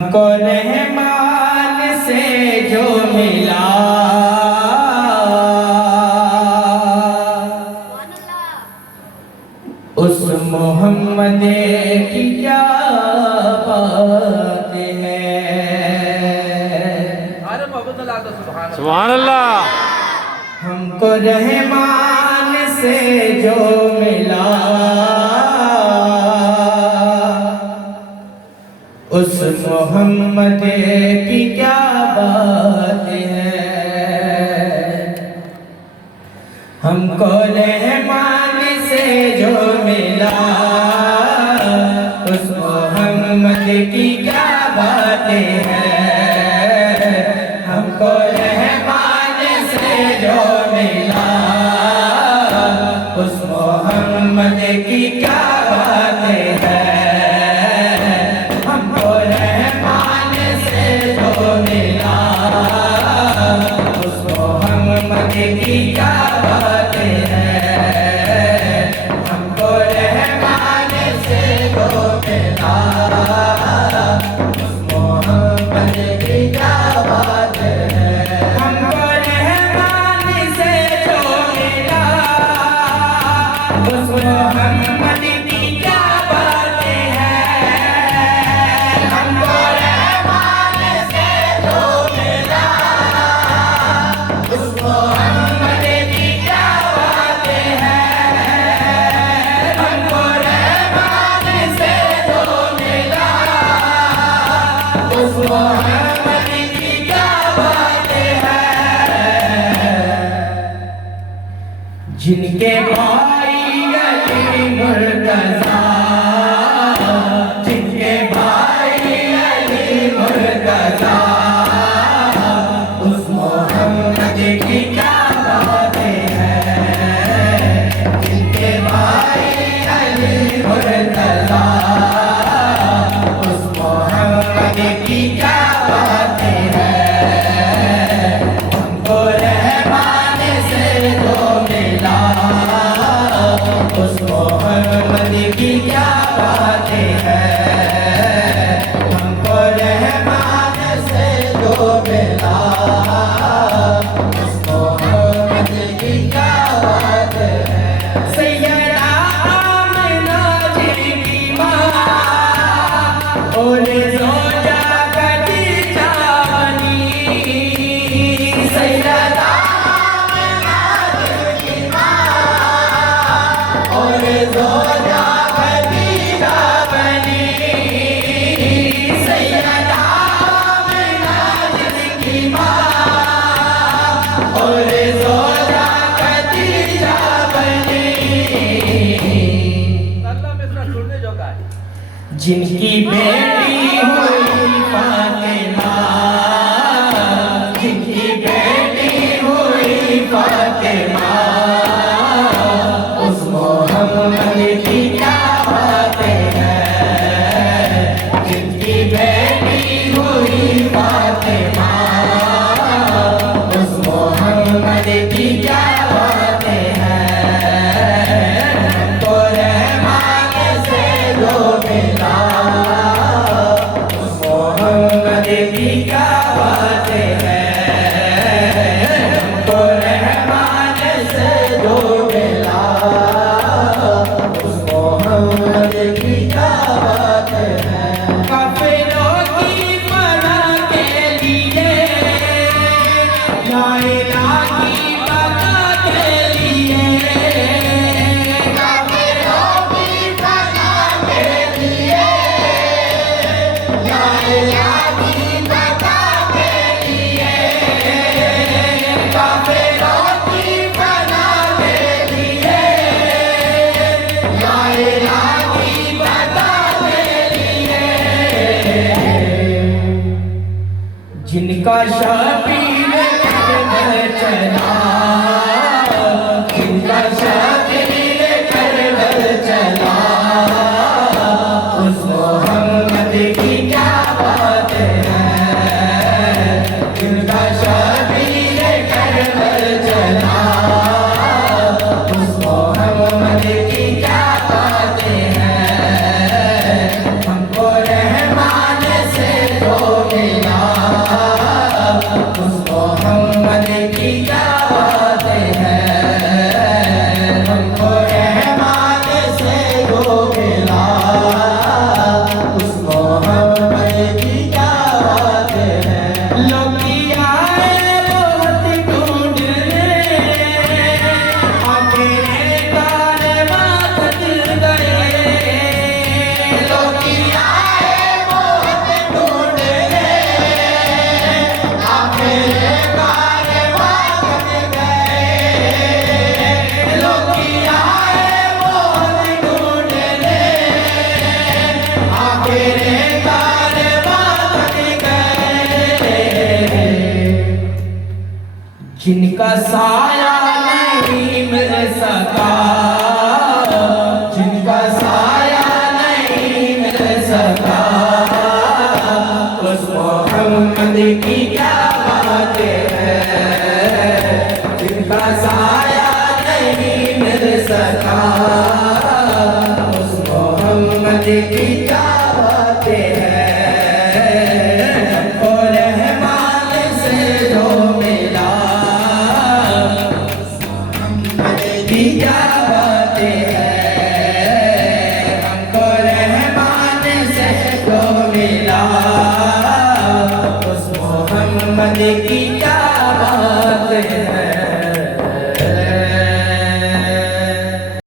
को रहमान से जो मिला उस मोहम्मद की क्या बात है। सुभान अल्लाह। हमको रहमान से जो मिला उस मोहम्मद की क्या बात है। हमको रहमान से जो मिला उस मोहम्मद की क्या बात है। हमको रहमान से जो मिला उस मोहम्मद की क्या बात है। हमको रहमान से जो मिला उस मोहम्मद की क्या बात है। हमको रहमान से जो मिला उस मोहम्मद की क्या बात है। हमको रहमान से जो मिला उस मोहम्मद की क्या बात है। हमको रहमान से जो मिला उस मोहम्मद की क्या बात है। हमको रहमान से जो मिला उस मोहम्मद की क्या बात है। जिनके भाई अली मुर्तज़ा, जिनके भाई अली मुर्तज़ा, उस मोहम्मद की क्या बात है। जिनके भाई अली मुर्तज़ा, उस मोहम्मद की क्या बात है। हमको रहमान से जो मिला उस मोहम्मद की क्या बात है। हमको रहमान से जो मिला उस मोहम्मद की क्या बात है। सैयदा आमिना जी की माँ और ज़ौजा खदीजा बनी। सैयदा आमिना जी की माँ और ज़ौजा खदीजा बनी। सैयदा आमिना जी की माँ और ज़ौजा खदीजा बनी। जिनकी बेटी हुई फातिमा, जिनकी बेटी हुई फातिमा, उस मोहम्मद की क्या बात है। जिनकी बेटी हुई फातिमा, उस मोहम्मद की क्या बात है। हमको रहमान से जो मिला उस मोहम्मद की क्या बात है। हमको रहमान से जो मिला उस मोहम्मद की क्या बात है। काफिरों की पनाह के लिए, ला इलाहा की पनाह के लिए, काफिरों की पनाह के लिए, ला इलाहा की पनाह के लिए, काफिरों की पनाह के लिए, ला इलाहा की पनाह के लिए। जिनका शाबीर करबल चला, जिनका शाबीर करबल चला, उस मोहम्मद की क्या बात है। जिनका शाबीर करबल चला, उस मोहम्मद की क्या बात है। हमको रहमान से जो जिनका साया नहीं मिल सका, जिनका साया नहीं मिल सका, उस मोहम्मद की क्या बात है। जिनका साया नहीं मिल सका, उस मोहम्मद की क्या बात है। क्या बातें हैं, हमको रहमान से जो मिला, उस मोहम्मद की क्या बात है।